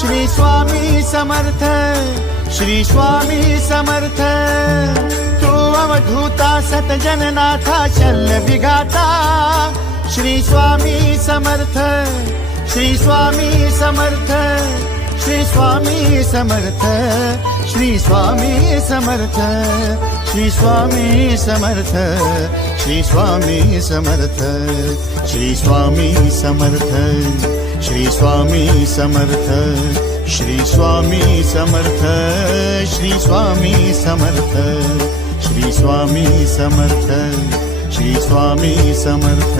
श्री स्वामी समर्थ, श्री स्वामी समर्थ। तू अवधूता सतजननाथा शल्य विघाता, श्री स्वामी समर्थ, श्री स्वामी समर्थ, श्री स्वामी समर्थ, श्री स्वामी समर्थ, श्री स्वामी समर्थ, श्री स्वामी समर्थ, श्री स्वामी समर्थ, श्री स्वामी समर्थ, श्री स्वामी समर्थ, श्री स्वामी समर्थ, श्री स्वामी समर्थ, श्री स्वामी समर्थ।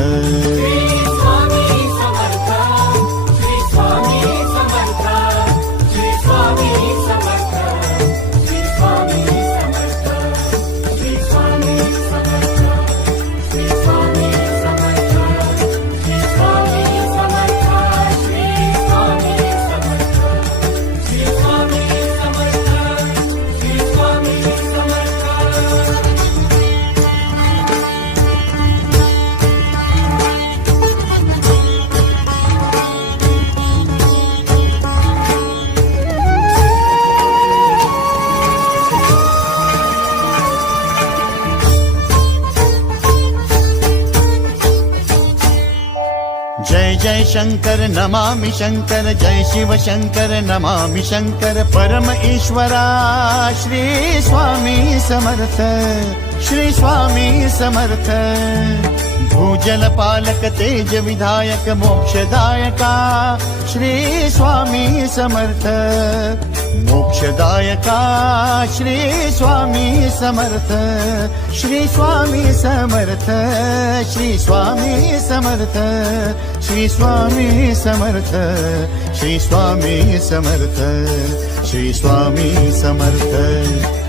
जय जय शंकर नमामि शंकर, जय शिव शंकर नमामि शंकर। परम ईश्वरा श्री स्वामी समर्थ, श्री स्वामी समर्थ। भूजल पालक तेज विधायक मोक्षदायका, श्री स्वामी समर्थ। मोक्षदायका श्री स्वामी समर्थ, श्री स्वामी समर्थ, श्री स्वामी समर्थ, श्री स्वामी समर्थ, श्री स्वामी समर्थ, श्री स्वामी समर्थ,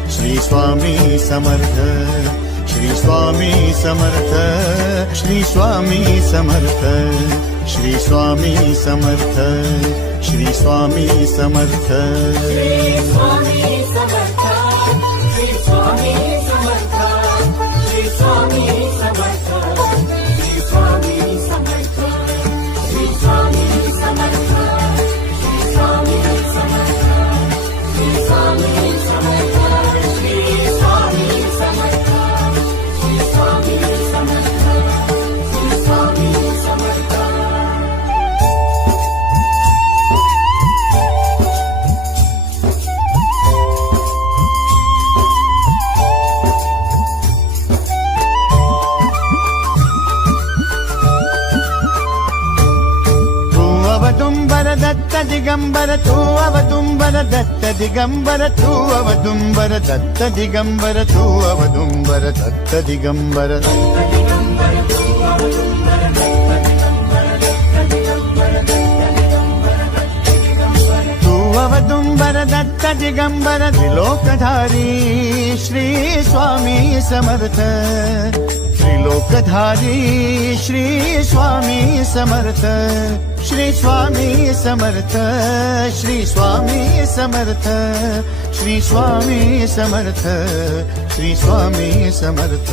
श्री स्वामी समर्थ, श्री स्वामी समर्थ, श्री स्वामी समर्थ, श्री स्वामी समर्थ, श्री स्वामी समर्थ। श्री स्वामी समर्थ, श्री स्वामी समर्थ, श्री स्वामी समर्थ, श्री स्वामी समर्थ, श्री स्वामी समर्थ, श्री स्वामी समर्थ, श्री स्वामी समर्थ, श्री स्वामी समर्थ, श्री स्वामी समर्थ, श्री स्वामी समर्थ। अवदुंबर दत्त दिगंबर, तू अवदुंबर दत्त दिगंबर, तू अवदुंबर दत्त दिगंबर, तू अवदुंबर दत्त दिगंबर। तू अवदुंबर दत्त दिगंबर, त्रिलोकधारी श्री स्वामी समर्थ। त्रिलोकधारी श्री स्वामी समर्थ, श्री स्वामी समर्थ, श्री स्वामी समर्थ, श्री स्वामी समर्थ, श्री स्वामी समर्थ,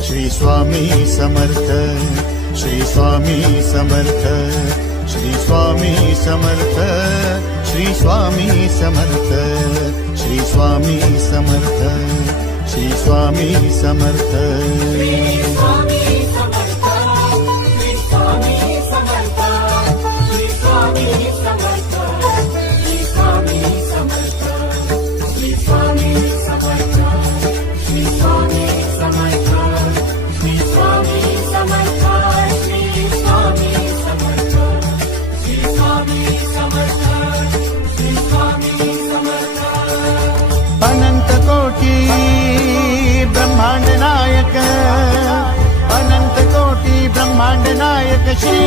श्री स्वामी समर्थ, श्री स्वामी समर्थ, श्री स्वामी समर्थ, श्री स्वामी समर्थ, श्री स्वामी समर्थ, श्री स्वामी समर्थ। श्री स्वामी समर्थ, श्री स्वामी समर्थ, श्री स्वामी समर्थ, श्री स्वामी समर्थ, श्री स्वामी समर्थ, श्री स्वामी समर्थ, श्री स्वामी समर्थ, श्री स्वामी समर्थ, श्री स्वामी समर्थ, श्री स्वामी समर्थ। अनंत कोटी ब्रह्मांड नायक, अनंत कोटी ब्रह्मांड नायक श्री